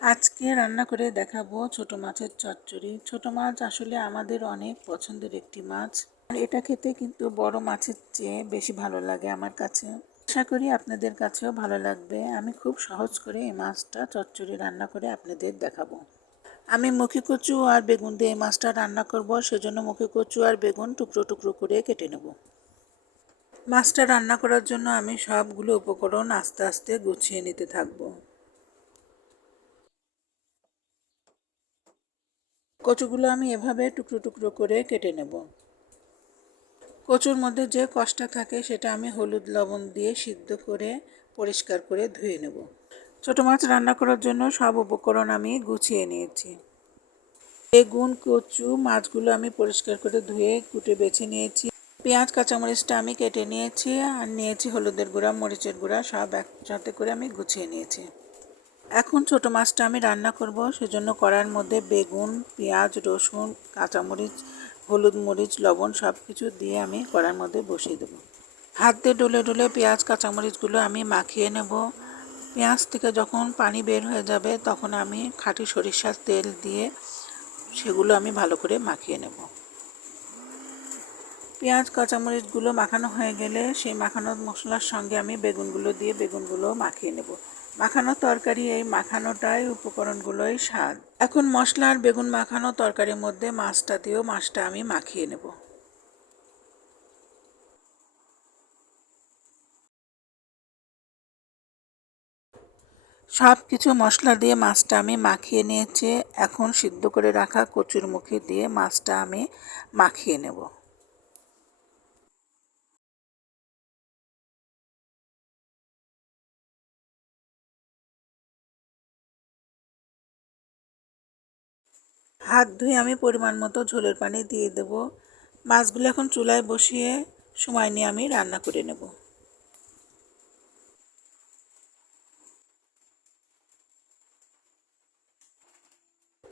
আজকে রান্না করে দেখাবো ছোট মাছের চচ্চড়ি। ছোট মাছ আসলে আমাদের অনেক পছন্দের একটি মাছ। আর এটা খেতে কিন্তু বড় মাছের চেয়ে বেশি ভালো লাগে আমার কাছে। আশা করি আপনাদের কাছেও ভালো লাগবে। আমি খুব সহজ করে এই মাছটা চচ্চড়ি রান্না করে আপনাদের দেখাবো। আমি মুখি কচু আর বেগুন দিয়ে এই মাছটা রান্না করব, সেজন্য মুখি কচু আর বেগুন টুকরো টুকরো করে কেটে নেব। মাছটা রান্না করার জন্য আমি সবগুলো উপকরণ আস্তে আস্তে গুছিয়ে নিতে থাকব। কচুগুলো আমি এভাবে টুকরো টুকরো করে কেটে নেব। কচুর মধ্যে যে কষ্টা থাকে সেটা আমি হলুদ লবণ দিয়ে সিদ্ধ করে, পরিষ্কার করে ধুয়ে নেব। ছোটো মাছ রান্না করার জন্য সব উপকরণ আমি গুছিয়ে নিয়েছি। বেগুন কচু মাছগুলো আমি পরিষ্কার করে ধুয়ে, কুটে বেছে নিয়েছি। পেঁয়াজ, কাঁচামরিচটা আমি কেটে নিয়েছি আর নিয়েছি হলুদের গুঁড়া, মরিচের গুঁড়া সব একসাথে করে আমি গুছিয়ে নিয়েছি। এখন ছোট মাছটা আমি রান্না করব, সেজন্য কড়ার মধ্যে বেগুন, পেঁয়াজ, রসুন, কাঁচামরিচ, হলুদ মরিচ, লবণ সব কিছু দিয়ে আমি কড়ার মধ্যে বসিয়ে দেবো। হাত দিয়ে ডলে ডলে পেঁয়াজ, কাঁচামরিচগুলো আমি মাখিয়ে নেব। পেঁয়াজ থেকে যখন পানি বের হয়ে যাবে, তখন আমি খাঁটি সরিষার তেল দিয়ে সেগুলো আমি ভালো করে মাখিয়ে নেব। পেঁয়াজ, কাঁচামরিচগুলো মাখানো হয়ে গেলে সেই মাখানো মশলার সঙ্গে আমি বেগুনগুলো দিয়ে বেগুনগুলো মাখিয়ে নেব। মাখানো তরকারি, এই মাখানোটাই উপকরণগুলোই স্বাদ। এখন মশলা আর বেগুন মাখানো তরকারির মধ্যে মাছটা দিয়েও মাছটা আমি মাখিয়ে নেব। সব কিছু মশলা দিয়ে মাছটা আমি মাখিয়ে নিয়েছি। এখন সিদ্ধ করে রাখা কচুর মুখে দিয়ে মাছটা আমি মাখিয়ে নেব। হাত ধুয়ে আমি পরিমাণ মতো ঝোলের পানি দিয়ে দেব। মাছগুলো এখন চুলায় বসিয়ে সময় নিয়ে আমি রান্না করে নেব।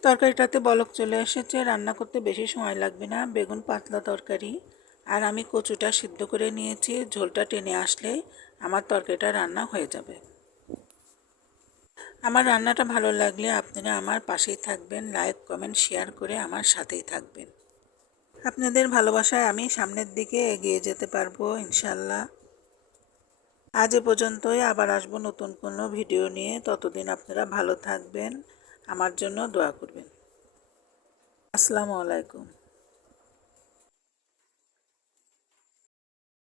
তরকারিটাতে বলক চলে এসেছে, রান্না করতে বেশি সময় লাগবে না, বেগুন পাতলা তরকারি। আর আমি কচুটা সিদ্ধ করে নিয়েছি, ঝোলটা টেনে আসলে আমার তরকারিটা রান্না হয়ে যাবে। আমার রান্নাটা ভালো লাগলে আপনারা আমার পাশেই থাকবেন, লাইক, কমেন্ট, শেয়ার করে আমার সাথেই থাকবেন। আপনাদের ভালোবাসায় আমি সামনের দিকে এগিয়ে যেতে পারব ইনশাল্লাহ আজ এ পর্যন্তই, আবার আসব নতুন কোনো ভিডিও নিয়ে। ততদিন আপনারা ভালো থাকবেন, আমার জন্য দোয়া করবেন। আসসালামু আলাইকুম।